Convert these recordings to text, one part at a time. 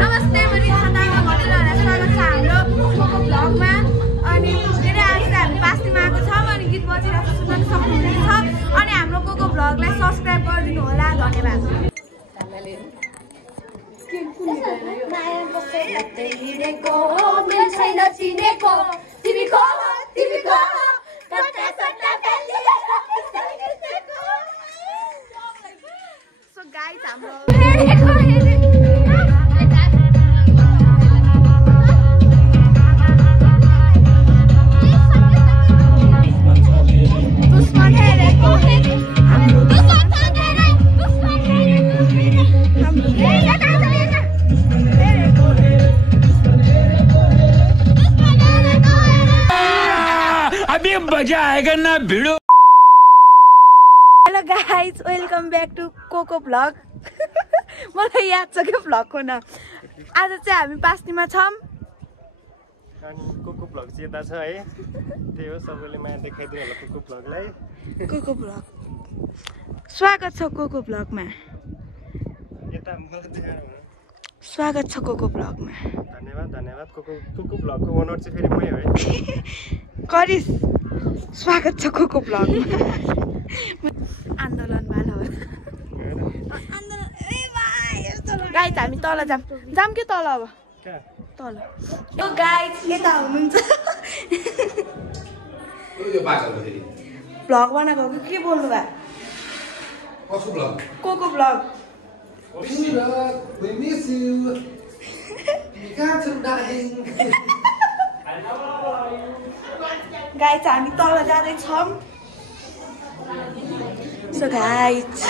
नमस्ते म रिसा तामाङ हजुरहरुलाई स्वागत छ हाम्रो कोको भ्लगमा अनि धेरै आज हामी पास्तीमा आएको छौं अनि गीत बजिरहेको सुन्न सक्नुहुनेछ अनि हाम्रो कोको भ्लगलाई सब्स्क्राइब गरिदिनु होला धन्यवाद So guys, हाम्रो अभी मजा आएगा ना भिड़ो। Hello guys welcome back to Coco vlog मलाई याद छ कि भ्लगको नाम आज चाहिँ हामी पास्तीमा छौँ अनि कोको भ्लग चाहिँ यता छ है त्यही हो सबैले माया देखाइदिनु होला कोको भ्लगलाई कोको भ्लग स्वागत छ कोको भ्लगमा यता मलाई देखाउनु स्वागत छ कोको भ्लगमा धन्यवाद धन्यवाद कोको भ्लगको ओनर चाहिँ फेरि मै हो है करिस स्वागत छ कोको भ्लगमा आन्दोलन वाला हो आन्दोलन ए भाइ यस्तो गाइस हामी तल जाम के तल अब तल यो गाइस यता हुनुहुन्छ यो बाटो फेरि भ्लग बनाएको के बोल्नु भयो कसको vlog Koko vlog we miss you can't dying guys हामी तल जाँदै छौँ सो गाइस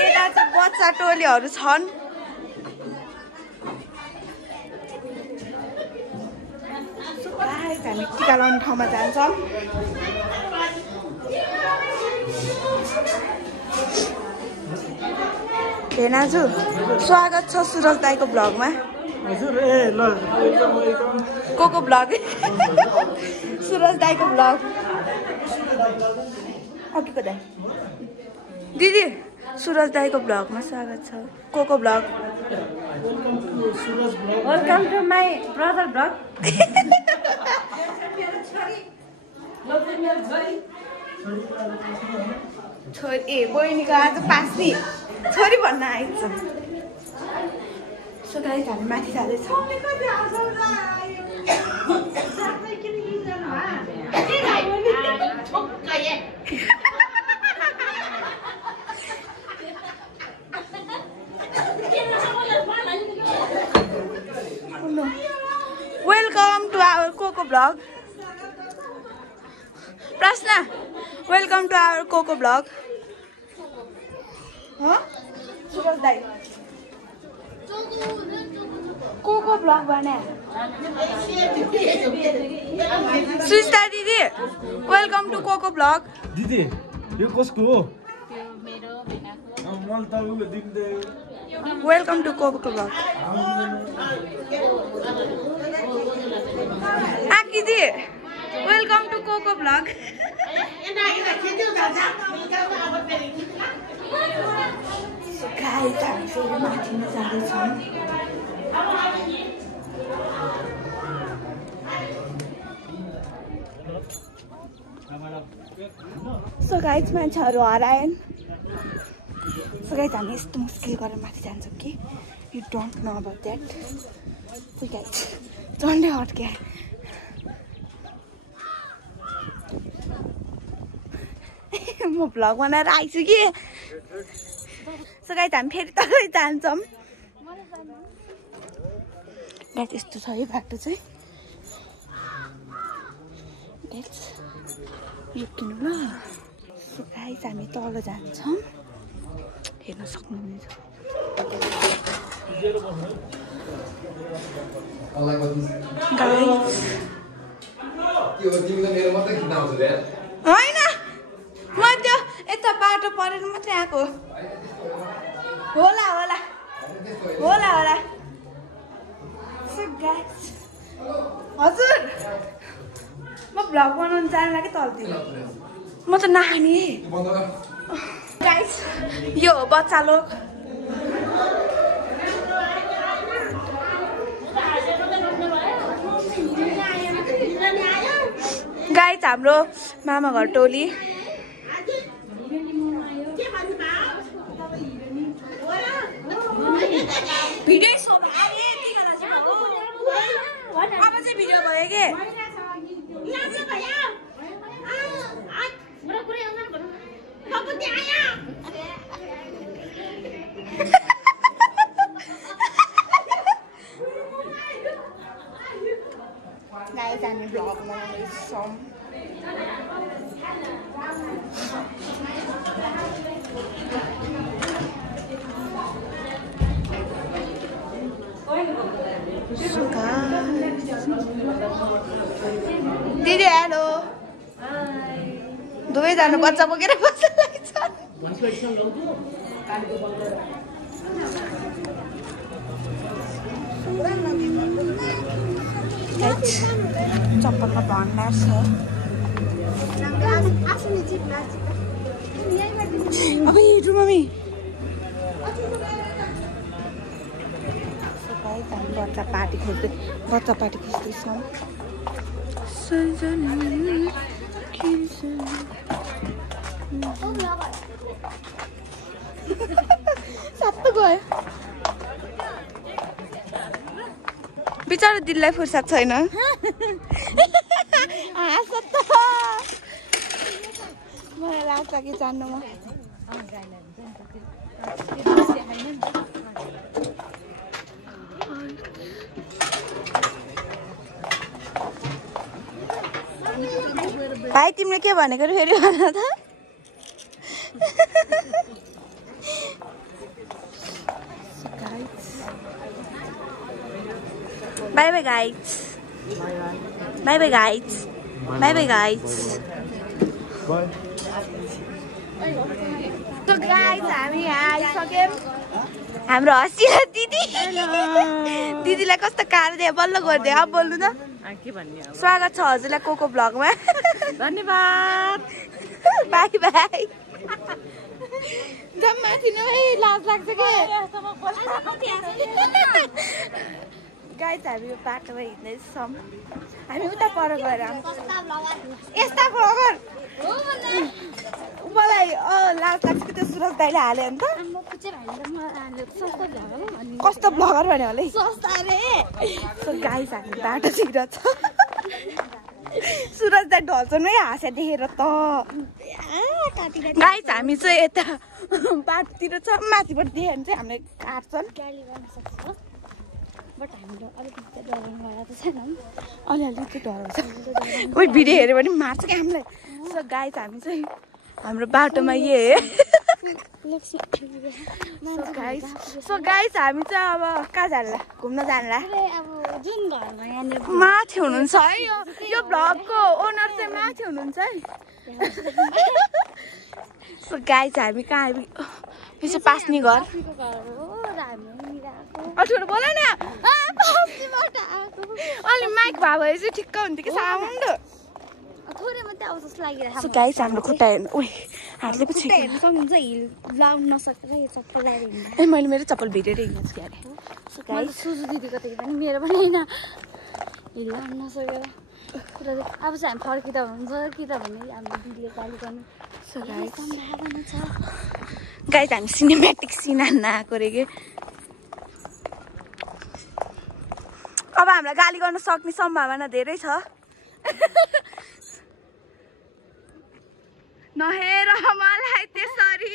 यता चाहिँ बच्चा टोलीहरू छन् सो गाइस हामी टिका लाउने ठाउँमा जान्छौँ हे नाजु स्वागत छ सुरज दाईको भ्लगमा हजुर ए ल वेलकम कोको भ्लग सुरज दाईको भ्लग अघिको दाई दिदी सुरज दाईको भ्लगमा स्वागत छ Koko vlog welcome to my brother vlog छोरी ए बहिनीको आज पास्नी छोरी भन्न आइन्छ सो गाइस हामी माथि जाँदैछौँ welcome to our Coco vlog प्रश्न welcome to our Coco vlog Suraj दाई कोको भ्लग भने सुस्ता दिदी वेलकम टु कोको भ्लग दिदी यो कसको हो वेलकम टु कोको भ्लग आकी दी welcome to Coco vlog guys हामी फेरि माथिमा जाँदैछौँ सो गाइस मान्छेहरू हराएन सो गाइस हामी यस्तो मुस्किल गरेर माथि जान्छौँ कि you don't know about that guys झन्डै हट्क्या म भ्लग बनाएर आइछु कि सो गाइस हामी फेरि तलै जान्छौँ गाइस यस्तो छ है बाटो चाहिँ यो किन्नु ल सो गाइस हामी तल जान्छौँ हेर्न सक्नुहुनेछ होइन म त्यो यता बाटो परेर मात्रै आएको होला होला होला होला हजुर म भ्लग बनाउनु जानु लागि तलतिर म त नानी गाइस यो हो बच्चा लोग गाइस हाम्रो मामा घर टोली भिडियो अब चाहिँ भिडियो भयो के गाइस हामी भ्लग बनाउँदैछौँ दिदी हेलो दुवैजना बच्चा बोकेर बस्दैछ चप्पलमा भण्डार छ अब हेर्नु मम्मी बच्चा पार्टी खोज्दैछौँ सबै गयो बिचारा दिललाई फुर्सद छैन मलाई लाग्छ कि जान्नुमा भाइ तिमीले के भनेको फेरि भन त by by guys by by guys by by guys त गाइज हामी यहाँ आइसक्यौँ हाम्रो हँसिया दिदी दिदीलाई कस्तो कार दिए बल्ल गरिदियो अब बोल्नु त स्वागत छ हजुरलाई कोको भ्लगमा धन्यवाद बाई बाई जम्माथि नै लाज लाग्छ के गाइज हामी यो बाटोमा हिँड्दैछौँ हामी उता पर गएर यस्ता ब्लगर मलाई लाज लाग्छ कि त्यो सुरज दाइले हाल्यो नि त कस्तो ब्लगर भन्यो होला सो गाइज हामी बाटोतिर छ सुरज दाइ ढल्छमै हाँस्या देखेर त गाइज हामी चाहिँ यता बाटोतिर छ माथिबाट देख्यो भने चाहिँ हामीले काट्छन् अलिअलि चाहिँ डराउँछ कोही भिडियो हेऱ्यो भने मार्छ कि हामीलाई सो गाइज हामी चाहिँ हाम्रो बाटोमा यही सो गाइज हामी चाहिँ अब कहाँ जानला घुम्न जानला माथि हुनुहुन्छ है यो भ्लगको ओनर चाहिँ माथि हुनुहुन्छ है सो गाइज हामी कहाँ आइपुग्यो त्यसो पास्ने घर अठुरो बोल न अलि माइक भए भए चाहिँ ठिक्क हुन्थ्यो कि साउन्ड थोरै मात्रै आउँछ जस्तो लागिरहेको छ गाइस हाम्रो खुट्टा हेर्नु ओइ हातले पछि हेर्न सक्नुहुन्छ हिल लाउन नसकेर यो चप्पल लगाएर हिँड्दा ए मैले मेरो चप्पल भिडेर हिँड्छु के अरे सो गाइस सुजु दिदीको त पनि मेरो पनि हैन हिल लाउन नसकेर कुरा अब चाहिँ हामी फर्किँदा हुन्छ कि त भने हाम्रो दिदीले गाली गर्नु सो गाइस सम्भावना छ गाइस हामी सिनेम्याटिक सिन हान्न आएको रे के अब हामीलाई गाली गर्न सक्ने सम्भावना धेरै छ नहेर मलाई त्यसरी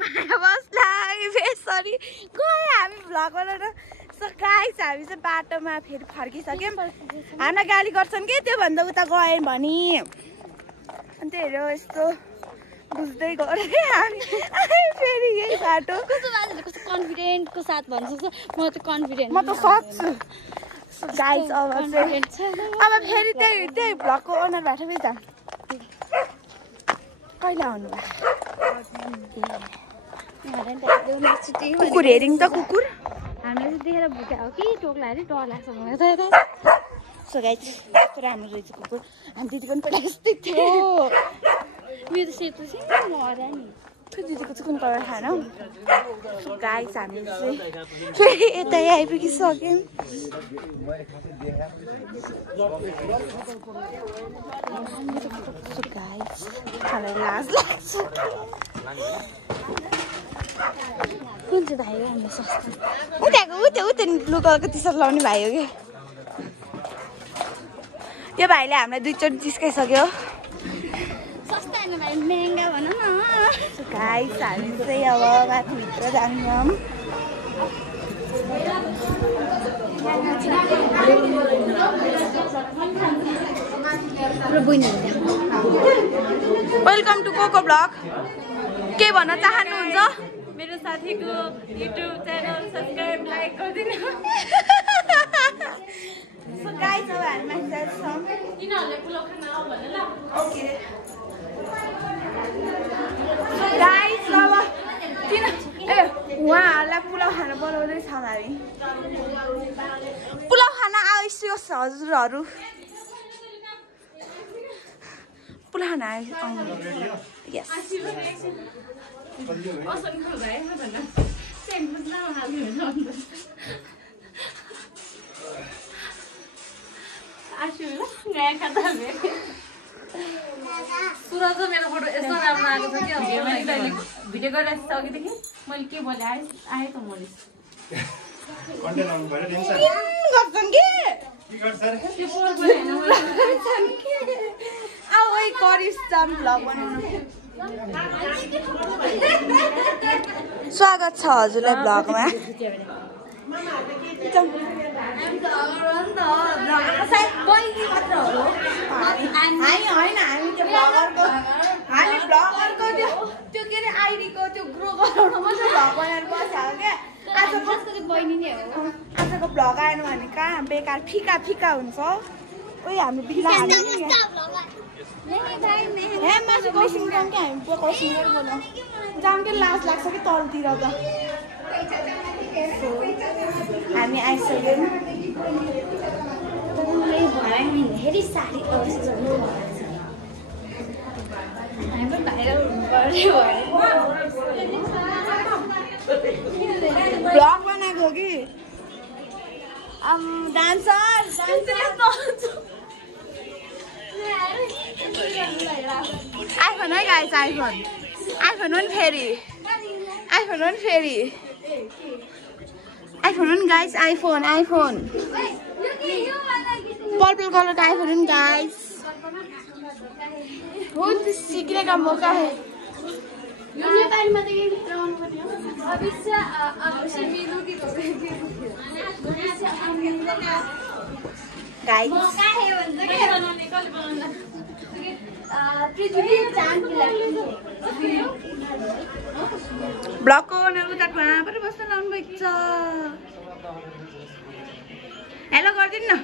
माया बसलाई बेसरी गयो हामी भ्लग गरेर सो गाइस हामी चाहिँ बाटोमा फेरि फर्किसक्यौँ हामीलाई गाली गर्छन् कि त्योभन्दा उता गयौँ भने अन्त हेऱ्यो यस्तो बुझ्दै गऱ्यो हामी फेरि यही बाटो कस्तो मान्छेले कस्तो कन्फिडेन्टको साथ भन्छ म त कन्फिडेन्ट म त सक्छु सो गाइस अब फेरि त्यही भ्लगको ओनर भएर फेरि जाऊँ कहिले आउनु कुकुर हेरिङ त कुकुर हामीले चाहिँ देखेर भुक्या हो कि टोक्ला अरे डर लाग्छ मलाई त सो गाइस यस्तो राम्रो रहेछ कुकुर हामी दिदीको पनि पहिला यस्तै थियो मेरो सेतो चाहिँ मर्या नि दिदीको चिकन कलर खान गाइस हामी चाहिँ फेरि यता आइपुगिसक्यौँ गाइस मलाई लाज लाग्छ कुन चाहिँ भाइ हो हाम्रो सस्ता उता ब्लू कलरको टी सर्ट लाउने भाइ हो कि यो भाइले हामीलाई 2 चोटि जिस्काइसक्यो सस्ता हैन भाइ महँगा भनौँ न गाइस हामी चाहिँ अब माथिभित्र जान्छौँ वेलकम टु कोको ब्लग के भन्न चाहनुहुन्छ मेरो साथीको युट्युब च्यानल सब्स्क्राइब लाइक गरिदिनु सो गाइस अब हामी माथि जान्छौँ किनहरुले पुलाउ खान आऊ भने ल ओके सो गाइस अब किन उहाँहरूलाई पुलाउ खान बोलाउँदैछ हामी पुलाउ खान आवश्यक हजुरहरू पुलाउ खान यस सुरज मेरो फोटो यस्तो राम्रो आएको छ कि मैले भिडियो गरिरहेको छु अघिदेखि मैले के बोले आएँ त मैले स्वागत छ हजुरलाई ब्लगमा हामी ब्लगरको त्यो के अरे आइडीको त्यो ग्रो गराउन मात्रै भ्लग बनाएर बसेको क्या आजको बहिनी नै हो आजको भ्लग आएन भने कहाँ बेकार फिका फिका हुन्छ ओइ हामी बिल्ला जाम के लाज लाग्छ कि तलतिर त हामी आइसक्यौँ हेरी साडी ब्लग बनाएको कि डान्सर आइफोन है गाइस आइफोन हो नि फेरि गाइस आइफोन पर्पल कलरको आइफोन हो नि गाइस हो सीखने का मौका है नेपालीमा त के भित्राउनु पर्ने हो भविष्य मिलुकी गाइस ब्लगको ओनर उता पनि बस्न लाउनु भएको छ हेलो गरिदिनु न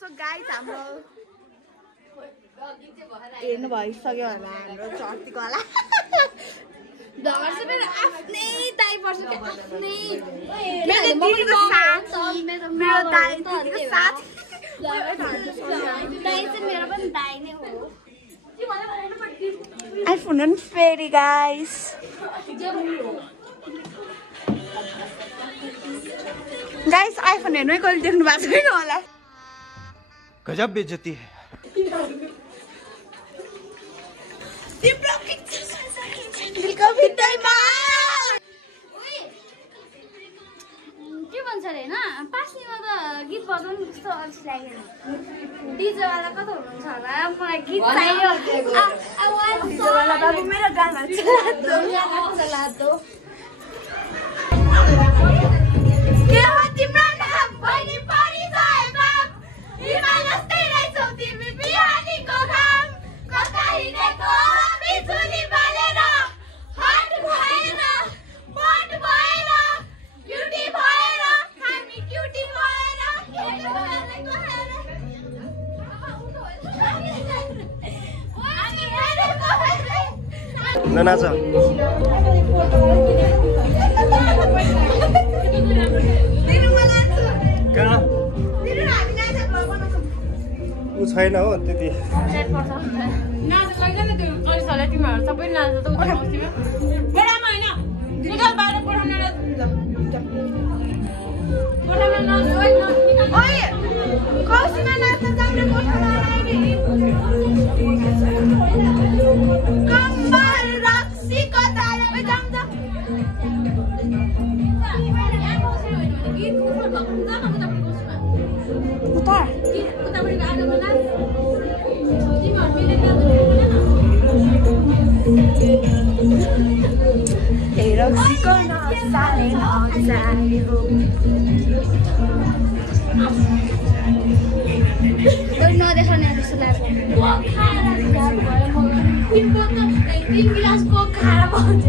सो गाइस हाम्रो हेर्नु भइसक्यो होला हाम्रो चर्तीको होला ढगर चाहिँ मेरो आफ्नै दाइ पर्छ कि आफ्नै मेरो दाइ दिदीको साथ दाइ चाहिँ मेरो पनि दाइ नै हो आइफोन हो नि फेरि गाइस आइफोन हेर्नु है कहिले देख्नु भएको छैन होला गजब बेइज्जती है दिलको भित्रैमा के भन्छ अरे होइन पास्नीमा त गीत बजाउनु कस्तो अल्छी लागेन डिजेवाला कता हुनुहुन्छ होला मलाई गीत चाहियो डिजेवाला बाबु मेरो गाना चलादो के हो तिम्रो नाम बहिनी परिचय बाप हिमाल जस्तै रहेछौ तिमी बिहानीको घाम कता हिँडेको बिजुली बालेर हात भएर नाच कहाँ ऊ छैन हो त्यति नदेखाउने जस्तो लाग्छ तीन गिलास कोक खाएर पाउँछ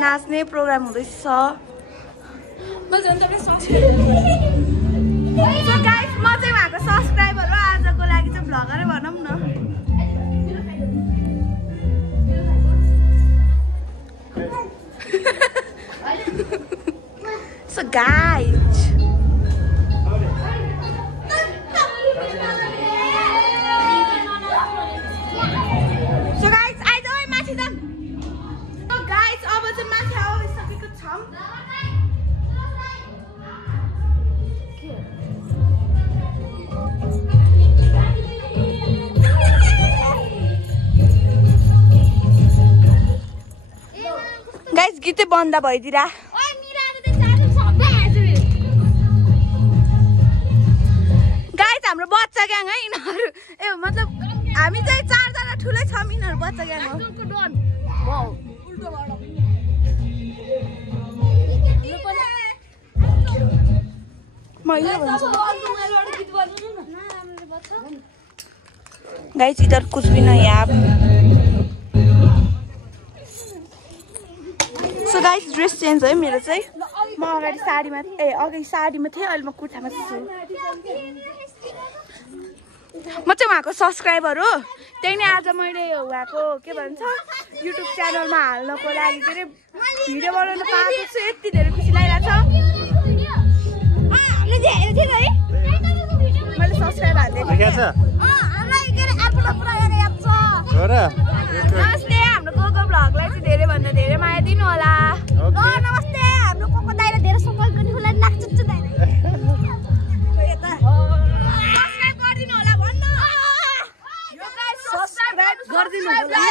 नाच्ने प्रोग्राम हुँदैछ म चाहिँ उहाँको सब्सक्राइबर हो आजको लागि चाहिँ भ्लगरै भनौँ न So guys गीतै बन्द भइदिरा गाइस हाम्रो बच्चा ग्याङ है यिनीहरू ए मतलब हामी चाहिँ 4 जना ठुलै छौँ यिनीहरू बच्चा ग्याङ हो गाइस इधर कुछ भी नहीं है आप सो गाइस ड्रेस चेन्ज है मेरो चाहिँ म अगाडि साडीमा अगाडि साडीमा थिएँ अहिले म कुर्तामा छु म चाहिँ उहाँको सब्सक्राइबर हो त्यही नै आज मैले उहाँको के भन्छ युट्युब च्यानलमा हाल्नको लागि धेरै भिडियो बनाउन पाएको छु यति धेरै खुसी लागिरहेको छ मैले सब्सक्राइब हाल्दै नमस्ते हाम्रो कोको भ्लगलाई चाहिँ धेरैभन्दा धेरै माया दिनु होला नमस्ते हाम्रो कोको दाइले धेरै सपोर्ट गर्ने होला लाग्छ दाइले सब्स्क्राइब गरिदिनु होला भन्नु यो गाइस सब्स्क्राइब गरिदिनु होला